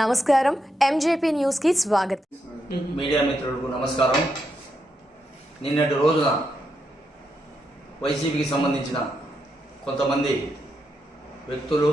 నమస్కారం MJP news కి స్వాగతం. మీడియా మిత్రులకు నమస్కారం. నిన్నటి రోజున వైసీపీకి సంబంధించిన కొంతమంది వ్యక్తులు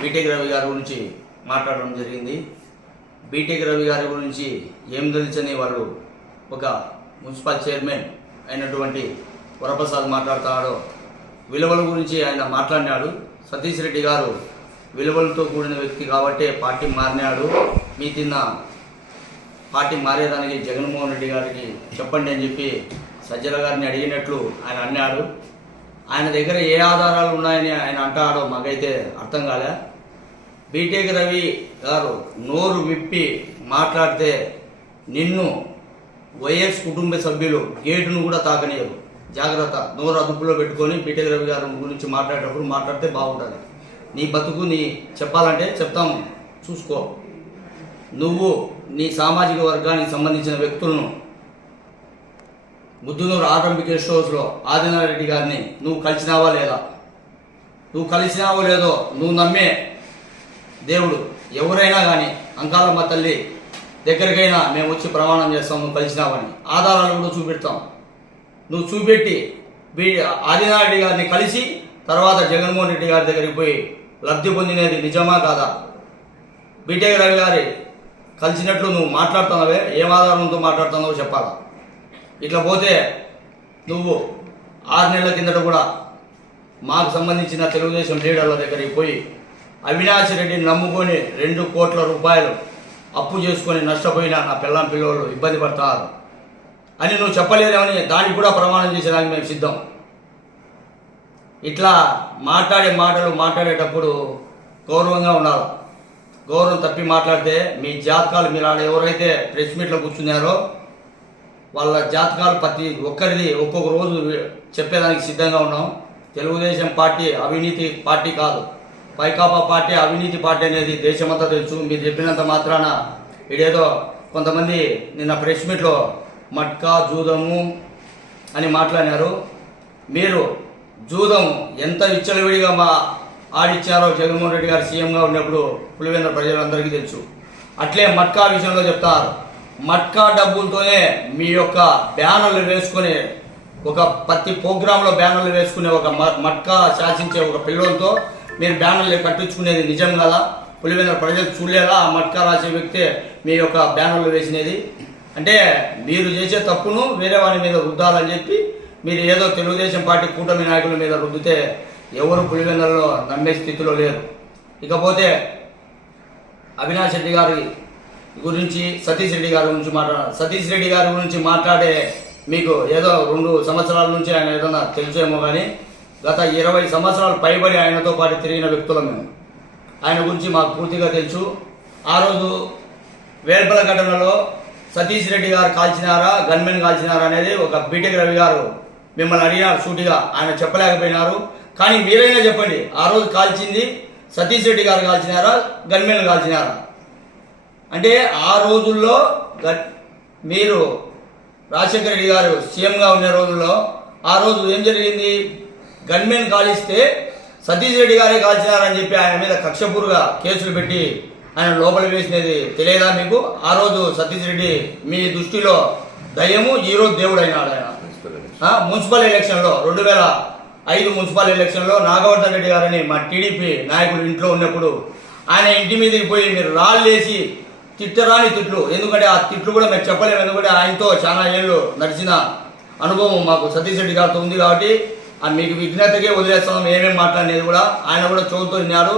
బీటెక్ రవి గారి గురించి మాట్లాడడం జరిగింది. బీటెక్ రవి గారి గురించి ఏం తెలుసని వాళ్ళు ఒక మున్సిపల్ చైర్మన్ అయినటువంటి వరప్రసాద్ మాట్లాడుతున్నాడో విలువల గురించి ఆయన మాట్లాడినాడు. సతీష్ రెడ్డి గారు విలువలతో కూడిన వ్యక్తి కాబట్టి పార్టీ మారినాడు. మీ తిన్న పార్టీ మారేదానికి జగన్మోహన్ రెడ్డి గారికి చెప్పండి అని చెప్పి సజ్జల గారిని అడిగినట్లు ఆయన అన్నాడు. ఆయన దగ్గర ఏ ఆధారాలు ఉన్నాయని ఆయన అంటాడో మాకైతే అర్థం కాలే. బీటెక్ రవి గారు నోరు విప్పి మాట్లాడితే నిన్ను వైఎస్ కుటుంబ సభ్యులు గేటును కూడా తాకనియరు. జాగ్రత్త, నోరు అదుపులో పెట్టుకొని బీటెక్ రవి గారి గురించి మాట్లాడేటప్పుడు మాట్లాడితే బాగుంటుంది. నీ బతుకు నీ చెప్పాలంటే చెప్తాం, చూసుకో. నువ్వు నీ సామాజిక వర్గానికి సంబంధించిన వ్యక్తులను ముద్దునూరు ఆర్ఎంపీ గెస్ట్ హౌస్లో ఆదినారెడ్డి గారిని నువ్వు కలిసినావా లేదా? నువ్వు కలిసినావో లేదో నువ్వు నమ్మే దేవుడు ఎవరైనా కానీ అంకాలమ్మ తల్లి దగ్గరికైనా మేము వచ్చి ప్రమాణం చేస్తాం నువ్వు కలిసినావని. ఆధారాలు కూడా చూపెడతాం. నువ్వు చూపెట్టి ఆదినారెడ్డి గారిని కలిసి తర్వాత జగన్మోహన్ రెడ్డి గారి దగ్గరికి పోయి లబ్ధి పొందినది నిజమా కాదా? బీటెక్ రవి గారి కలిసినట్లు నువ్వు మాట్లాడుతున్నావే, ఏం ఆధారంతో మాట్లాడుతున్నావో చెప్పాలా. ఇట్లా పోతే నువ్వు 6 నెలల కిందట కూడా మాకు సంబంధించిన తెలుగుదేశం లీడర్ల దగ్గరికి పోయి అవినాష్ రెడ్డిని నమ్ముకొని 2 కోట్ల రూపాయలు అప్పు చేసుకొని నష్టపోయిన నా పిల్లలు ఇబ్బంది పడతారు అని నువ్వు చెప్పలేదేమని దానికి కూడా ప్రమాణం చేసేదానికి మేము సిద్ధం. ఇట్లా మాట్లాడే మాటలు మాట్లాడేటప్పుడు గౌరవంగా ఉండాలి. గౌరవం తప్పి మాట్లాడితే మీ జాతకాలు మీరు ఆడ ఎవరైతే ప్రెస్ మీట్లో కూర్చున్నారో వాళ్ళ జాతకాలు ప్రతి ఒక్కరిది ఒక్కొక్క రోజు చెప్పేదానికి సిద్ధంగా ఉన్నాం. తెలుగుదేశం పార్టీ అవినీతి పార్టీ కాదు, వైకాపా పార్టీ అవినీతి పార్టీ అనేది దేశమంతా తెలుసు. మీరు చెప్పినంత మాత్రాన ఇదేదో కొంతమంది నిన్న ప్రెస్ మీట్లో మట్కా జూదము అని మాట్లాడినారు. మీరు జూదం ఎంత విచ్చలవిడిగా ఆడిచ్చారో జగన్మోహన్ రెడ్డి గారు సీఎంగా ఉన్నప్పుడు పులివెందుల ప్రజలందరికీ తెలుసు. అట్లే మట్కా విషయంలో చెప్తారు. మట్కా డబ్బులతోనే మీ యొక్క బ్యానర్లు వేసుకుని ఒక ప్రతి ప్రోగ్రాంలో బ్యానర్లు వేసుకునే ఒక మట్కా శాసించే ఒక పిల్లలతో మీరు బ్యానర్లు కట్టించుకునేది నిజం కదా? పులివెందుల ప్రజలు చూడలేదా ఆ మట్కా రాసే వ్యక్తే మీ యొక్క బ్యానర్లు వేసినది? అంటే మీరు చేసే తప్పును వేరే వారి మీద రుద్దాలని చెప్పి మీరు ఏదో తెలుగుదేశం పార్టీ కూటమి నాయకుల మీద రుద్దితే ఎవరు పులివెందులలో నమ్మే స్థితిలో లేరు. ఇకపోతే అవినాష్ రెడ్డి గారి గురించి సతీష్ రెడ్డి గారి గురించి సతీష్ రెడ్డి గారి గురించి మాట్లాడే మీకు ఏదో 2 సంవత్సరాల నుంచి ఆయన ఏదన్నా తెలుసేమో కానీ గత 20 సంవత్సరాలు పైబడి ఆయనతో పాటు తిరిగిన వ్యక్తులం మేము. ఆయన గురించి మాకు పూర్తిగా తెలుసు. ఆ రోజు వేల్పల ఘటనలో సతీష్ రెడ్డి గారు కాల్చినారా గన్మెన్ కాల్చినారా అనేది ఒక బీటెక్ రవి గారు మిమ్మల్ని అడిగినారు సూటిగా, ఆయన చెప్పలేకపోయినారు. కానీ మీరైనా చెప్పండి, ఆ రోజు కాల్చింది సతీష్ రెడ్డి గారు కాల్చినారా గన్మెన్ కాల్చినారా? అంటే ఆ రోజుల్లో మీరు రాజశేఖర రెడ్డి గారు సీఎంగా ఉన్న రోజుల్లో ఆ రోజు ఏం జరిగింది? గన్మెన్ కాలిస్తే సతీష్ రెడ్డి గారే కాల్చినారని చెప్పి ఆయన మీద కక్షపూర్గా కేసులు పెట్టి ఆయన లోపల వేసినది తెలియదా మీకు? ఆ రోజు సతీష్ రెడ్డి మీ దృష్టిలో దయ్యము, ఈరోజు దేవుడు అయినాడు. ఆయన మున్సిపల్ ఎలక్షన్లో 2005 మున్సిపల్ ఎలక్షన్లో నాగవర్ధన్ రెడ్డి గారని మా టీడీపీ నాయకుడు ఇంట్లో ఉన్నప్పుడు ఆయన ఇంటి మీదకి పోయి మీరు రాళ్ళు వేసి తిట్టరాని తిట్లు, ఎందుకంటే ఆ తిట్లు కూడా మేము చెప్పలేము, ఎందుకంటే ఆయనతో చాలా ఏళ్ళు నడిచిన అనుభవం మాకు సతీష్ రెడ్డి గారితో ఉంది కాబట్టి మీకు విఘ్నతకే వదిలేస్తాం. ఏమేమి మాట్లాడినది కూడా ఆయన కూడా చోటుతో విన్నారు.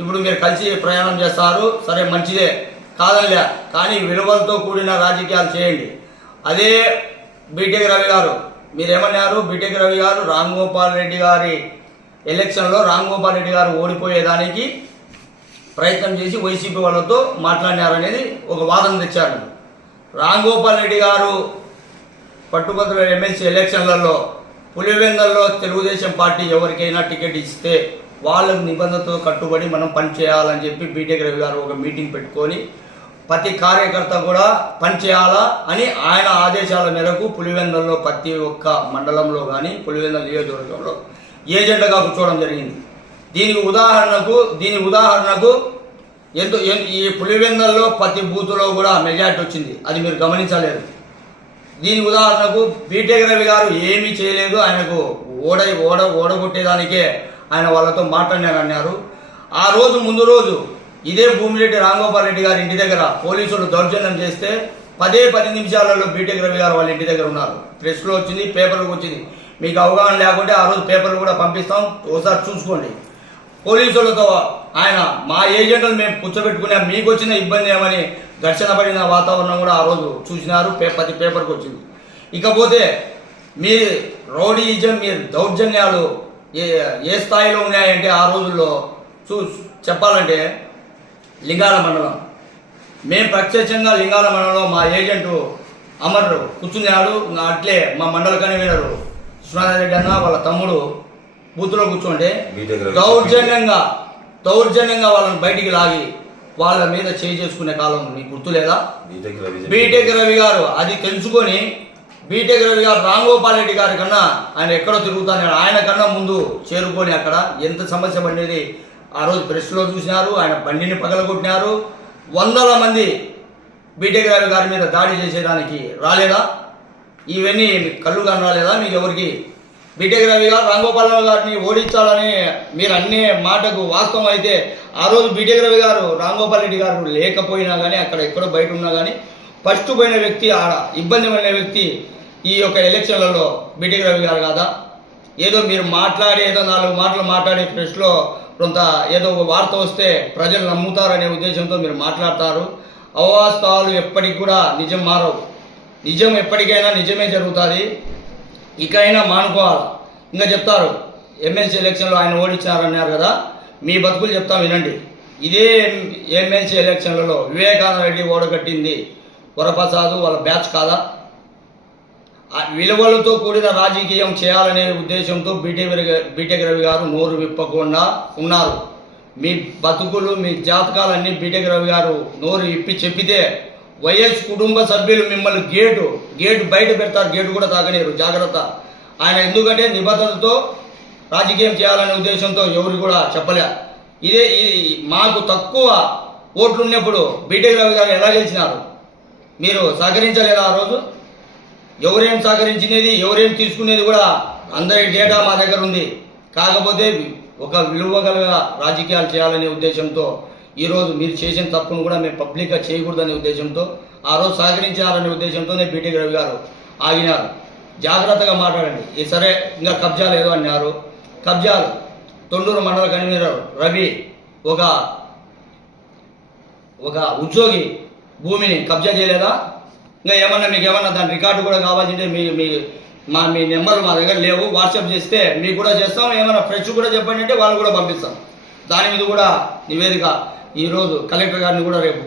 ఇప్పుడు మీరు కలిసి ప్రయాణం చేస్తారు, సరే మంచిదే కాదనిలే, కానీ విలువలతో కూడిన రాజకీయాలు చేయండి. అదే బీటెక్ రవి గారు మీరేమన్నారు? బీటెక్ రవి గారు రామ్ గోపాల్ రెడ్డి గారి ఎలక్షన్లో రామ్ గోపాల్ రెడ్డి గారు ఓడిపోయేదానికి ప్రయత్నం చేసి వైసీపీ వాళ్ళతో మాట్లాడినారనేది ఒక వాదన తెచ్చారు. రామ్ గోపాల్ రెడ్డి గారు పట్టుభద్రుల ఎమ్మెల్సీ ఎలక్షన్లలో పులివెందులలో తెలుగుదేశం పార్టీ ఎవరికైనా టికెట్ ఇస్తే వాళ్ళకు నిబంధనతో కట్టుబడి మనం పని చేయాలని చెప్పి బీటెక్ రవి గారు ఒక మీటింగ్ పెట్టుకొని ప్రతి కార్యకర్త కూడా పనిచేయాలా అని ఆయన ఆదేశాల మేరకు పులివెందులలో ప్రతి ఒక్క మండలంలో కానీ పులివెందుల నియోజకవర్గంలో ఏజెంట్గా కూర్చోవడం జరిగింది. దీని ఉదాహరణకు ఈ పులివెందల్లో ప్రతి బూతులో కూడా మెజార్టీ వచ్చింది. అది మీరు గమనించలేదు. దీని ఉదాహరణకు బీటెక్ రవి గారు ఏమీ చేయలేదు, ఆయనకు ఓడగొట్టేదానికే ఆయన వాళ్ళతో మాట్లాడినారన్నారు. ఆ రోజు ముందు రోజు ఇదే భూమిరెడ్డి రాంగోపాల్ రెడ్డి గారి ఇంటి దగ్గర పోలీసులు దౌర్జన్యం చేస్తే 10 నిమిషాలలో బీటెక్ రవి గారు వాళ్ళ ఇంటి దగ్గర ఉన్నారు. ప్రెస్లో వచ్చింది, పేపర్లకు వచ్చింది. మీకు అవగాహన లేకుంటే ఆ రోజు పేపర్లు కూడా పంపిస్తాం, ఒకసారి చూసుకోండి. పోలీసులతో ఆయన మా ఏజెంట్లను మేము కూర్చోబెట్టుకున్నాం, మీకు వచ్చిన ఇబ్బంది ఏమని ఘర్షణ పడిన వాతావరణం కూడా ఆ రోజు చూసినారు, ప్రతి పేపర్కి వచ్చింది. ఇకపోతే మీ రౌడీయిజం, మీ దౌర్జన్యాలు ఏ స్థాయిలో ఉన్నాయంటే ఆ రోజుల్లో చెప్పాలంటే లింగాల మండలం, మేము ప్రత్యక్షంగా లింగాల మండలంలో మా ఏజెంటు అమర్ కూర్చున్నాడు. అట్లే మా మండల కన్వీనరు విశ్వనాథరెడ్డి అన్న వాళ్ళ తమ్ముడు బూత్లో కూర్చుంటే దౌర్జన్యంగా వాళ్ళని బయటికి లాగి వాళ్ళ మీద చేసుకునే కాలం మీకు గుర్తులేదా? బీటెక్ రవి గారు అది తెలుసుకొని బీటెక్ రవి గారు రాంగోపాల్ రెడ్డి గారి కన్నా ఆయన ఎక్కడో తిరుగుతాడు, ఆయన కన్నా ముందు చేరుకొని అక్కడ ఎంత సమస్య పడినది ఆ రోజు ప్రెస్లో చూసినారు. ఆయన బండిని పగలగొట్టినారు. వందల మంది బీటెక్ రవి గారి మీద దాడి చేసేదానికి రాలేదా? ఇవన్నీ కళ్ళు కానీ రాలేదా మీకు ఎవరికి? బీటెక్ రవి గారు రాంగోపాల్ గారిని ఓడించాలని మీరు అన్ని మాటకు వాస్తవం అయితే ఆ రోజు బీటెక్ రవి గారు రాంగోపాల్ రెడ్డి గారు లేకపోయినా కానీ అక్కడ ఎక్కడో బయట ఉన్నా కానీ ఫస్ట్ పోయిన వ్యక్తి, ఆడ ఇబ్బంది పడిన వ్యక్తి ఈ యొక్క ఎలక్షన్లలో బీటెక్ రవి గారు కాదా? ఏదో మీరు మాట్లాడి ఏదో 4 మాటలు మాట్లాడి ప్రెస్లో కొంత ఏదో ఒక వార్త వస్తే ప్రజలు నమ్ముతారనే ఉద్దేశంతో మీరు మాట్లాడతారు. అవాస్తవాలు ఎప్పటికి కూడా నిజం మారవు. నిజం ఎప్పటికైనా నిజమే జరుగుతుంది. ఇకైనా మానుకోవాలి. ఇంకా చెప్తారు ఎమ్మెల్సీ ఎలక్షన్లో ఆయన ఓడించారన్నారు కదా, మీ బతుకులు చెప్తాం వినండి. ఇదే ఎమ్మెల్సీ ఎలక్షన్లలో వివేకానంద రెడ్డి ఓడగట్టింది వరప్రసాద్ వాళ్ళ బ్యాచ్ కాదా? విలువలతో కూడిన రాజకీయం చేయాలనే ఉద్దేశంతో బీటెక్ రవి గారు నోరు విప్పకుండా ఉన్నారు. మీ బతుకులు, మీ జాతకాలన్నీ బీటెక్ రవి గారు నోరు విప్పి చెప్పితే వైఎస్ కుటుంబ సభ్యులు మిమ్మల్ని గేటు బయట పెడతారు, గేటు కూడా తాగలేరు, జాగ్రత్త. ఆయన ఎందుకంటే నిబద్ధతతో రాజకీయం చేయాలనే ఉద్దేశంతో ఎవరు కూడా చెప్పలే. ఇదే మాకు తక్కువ ఓట్లు ఉన్నప్పుడు బీటెక్ రవి గారు ఎలా గెలిచినారు? మీరు సహకరించలేదా ఆ రోజు? ఎవరేం సహకరించినది, ఎవరేం తీసుకునేది కూడా అందరి డేటా మా దగ్గర ఉంది. కాకపోతే ఒక విలువగల రాజకీయాలు చేయాలనే ఉద్దేశంతో ఈరోజు మీరు చేసిన తప్పును కూడా మేము పబ్లిక్గా చేయకూడదనే ఉద్దేశంతో ఆ రోజు సహకరించాలనే ఉద్దేశంతోనే బీటెక్ రవి గారు ఆగినారు. జాగ్రత్తగా మాట్లాడండి. సరే ఇంకా కబ్జాలు ఏదో అన్నారు. కబ్జాలు తొండూరు మండల కన్వీనర్ రవి ఒక ఉద్యోగి భూమిని కబ్జా చేయలేదా? ఇంకా ఏమన్నా మీకు ఏమన్నా దాని రికార్డు కూడా కావాల్సింటే మీ నెంబర్లు మా దగ్గర లేవు, వాట్సాప్ చేస్తే మీకు కూడా చేస్తాం. ఏమైనా ఫ్రెష్ కూడా చెప్పండి అంటే వాళ్ళు కూడా పంపిస్తాం. దాని మీద కూడా నివేదిక ఈరోజు కలెక్టర్ గారిని కూడా రేపు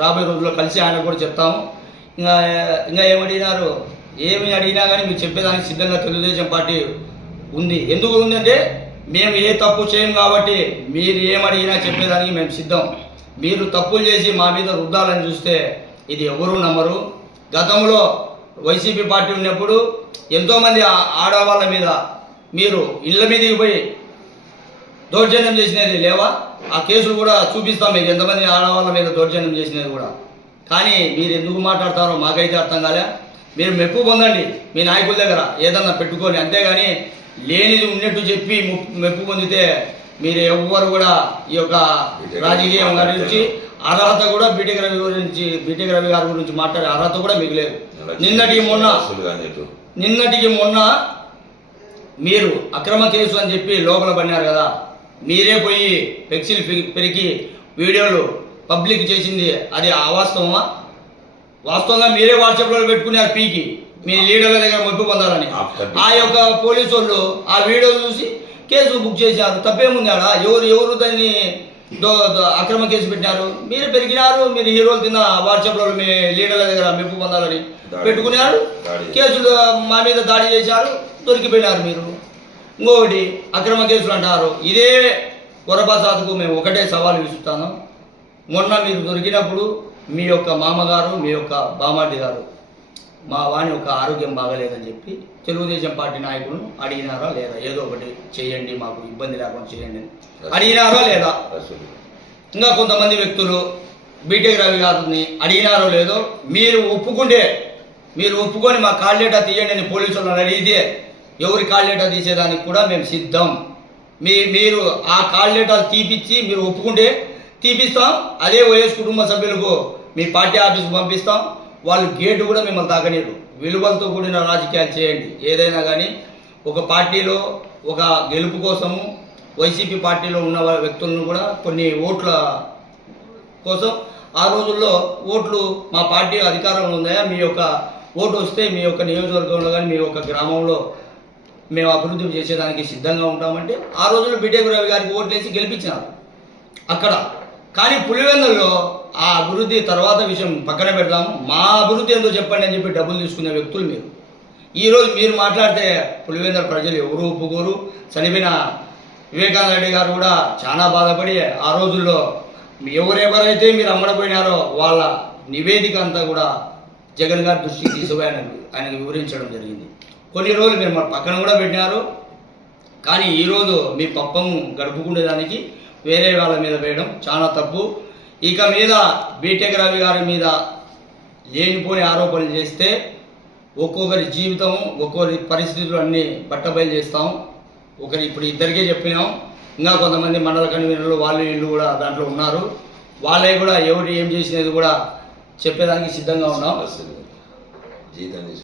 రాబోయే రోజుల్లో కలిసి ఆయన కూడా చెప్తాము. ఇంకా ఏమడిగినారు? ఏమి అడిగినా కానీ మీరు చెప్పేదానికి సిద్ధంగా తెలుగుదేశం పార్టీ ఉంది. ఎందుకు ఉందంటే మేము ఏ తప్పు చేయం కాబట్టి మీరు ఏమడిగినా చెప్పేదానికి మేము సిద్ధం. మీరు తప్పులు చేసి మా మీద రుద్దాలని చూస్తే ఇది ఎవరూ నమ్మరు. గతంలో వైసీపీ పార్టీ ఉన్నప్పుడు ఎంతోమంది ఆడవాళ్ళ మీద మీరు ఇళ్ళ మీదకి పోయి దౌర్జన్యం చేసినది లేవా? ఆ కేసులు కూడా చూపిస్తాం మీకు, ఎంతమంది ఆడవాళ్ళ మీద దౌర్జన్యం చేసినది కూడా. కానీ మీరు ఎందుకు మాట్లాడతారో మాకైతే అర్థం కాలే. మీరు మెప్పు పొందండి మీ నాయకుల దగ్గర ఏదన్నా పెట్టుకొని, అంతేగాని లేనిది ఉన్నట్టు చెప్పి మెప్పు పొందితే మీరు ఎవ్వరు కూడా ఈ యొక్క రాజకీయం గురించి అర్హత కూడా బీటెక్ రవి గారి గురించి మాట్లాడే అర్హత కూడా మీకు లేదు. నిన్నటికి మొన్న మీరు అక్రమ కేసు అని చెప్పి లోపల పడినారు కదా, మీరే పోయి ఫ్లెక్సీలు పెరిగి వీడియోలు పబ్లిక్ చేసింది అది అవాస్తవమా? వాస్తవంగా మీరే వాట్సాప్లో పెట్టుకున్నారు పీకి మీ లీడర్ల దగ్గర మొప్పు పొందాలని. ఆ యొక్క పోలీసు వాళ్ళు ఆ వీడియో చూసి కేసు బుక్ చేశారు. తప్పేముంది ఆడ? ఎవరు దాన్ని అక్రమ కేసు పెట్టినారు? మీరు పెరిగినారు, మీరు హీరోలు తిన్న వాట్సాప్లో మీ లీడర్ల దగ్గర మెప్పు పొందాలని పెట్టుకున్నారు. కేసులు మా మీద దాడి చేశారు, దొరికిపోయినారు మీరు. ఇంకొకటి అక్రమ కేసులు అంటారు. ఇదే వరప్రసాద్కు మేము ఒకటే సవాల్ విసురుతాను. మొన్న మీరు దొరికినప్పుడు మీ యొక్క మామగారు, మీ యొక్క బామాటి గారు మా వాణి యొక్క ఆరోగ్యం బాగలేదని చెప్పి తెలుగుదేశం పార్టీ నాయకులను అడిగినారా లేదా? ఏదో ఒకటి చేయండి, మాకు ఇబ్బంది లేకుండా చేయండి అని అడిగినారా లేదా? ఇంకా కొంతమంది వ్యక్తులు బీటెక్ రవి గారిని అడిగినారో లేదో, మీరు ఒప్పుకొని మా కాల్ డేటా తీయండి అని పోలీసు వాళ్ళని అడిగితే ఎవరి కాల్ డేటా తీసేదానికి కూడా మేము సిద్ధం. మీరు ఆ కాల్ డేటాలు తీపిచ్చి మీరు ఒప్పుకుంటే తీపిస్తాం. అదే వైఎస్ కుటుంబ సభ్యులకు మీ పార్టీ ఆఫీస్కి పంపిస్తాం. వాళ్ళు గేటు కూడా మిమ్మల్ని తాకనీరు. విలువలతో కూడిన రాజకీయాలు చేయండి. ఏదైనా కానీ ఒక పార్టీలో ఒక గెలుపు కోసము వైసీపీ పార్టీలో ఉన్న వ్యక్తులను కూడా కొన్ని ఓట్ల కోసం ఆ రోజుల్లో ఓట్లు మా పార్టీ అధికారంలో ఉందా, మీ యొక్క ఓటు వస్తే మీ యొక్క నియోజకవర్గంలో కానీ మీ యొక్క గ్రామంలో మేము అభివృద్ధి చేసేదానికి సిద్ధంగా ఉంటామంటే ఆ రోజుల్లో బీటెక్ రవి గారికి ఓట్లు వేసి గెలిపించినారు అక్కడ. కానీ పులివెందుల్లో ఆ అభివృద్ధి తర్వాత విషయం పక్కన పెడదాము, మా అభివృద్ధి ఏందో చెప్పండి అని చెప్పి డబ్బులు తీసుకునే వ్యక్తులు మీరు. ఈరోజు మీరు మాట్లాడితే పులివెందుల ప్రజలు ఎవరు ఒప్పుకోరు. చనిపోయిన వివేకానంద రెడ్డి గారు కూడా చాలా బాధపడి ఆ రోజుల్లో ఎవరెవరైతే మీరు అమ్మడపోయినారో వాళ్ళ నివేదిక అంతా కూడా జగన్ గారి దృష్టికి తీసుకుపోయి ఆయనకు వివరించడం జరిగింది. కొన్ని రోజులు మీరు మన పక్కన కూడా పెట్టినారు. కానీ ఈరోజు మీ పప్పం గడుపుకునేదానికి వేరే వాళ్ళ మీద వేయడం చాలా తప్పు. ఇక మీద బీటెక్ రవి గారి మీద లేనిపోని ఆరోపణలు చేస్తే ఒక్కొక్కరి జీవితం ఒక్కొక్కరి పరిస్థితులు అన్నీ బట్టబయలు చేస్తాం. ఇప్పుడు ఇద్దరికే చెప్పినాం. ఇంకా కొంతమంది మండల కన్వీనర్లు వాళ్ళు వీళ్ళు కూడా దాంట్లో ఉన్నారు. వాళ్ళే కూడా ఎవరు ఏం చేసినది కూడా చెప్పేదానికి సిద్ధంగా ఉన్నాం.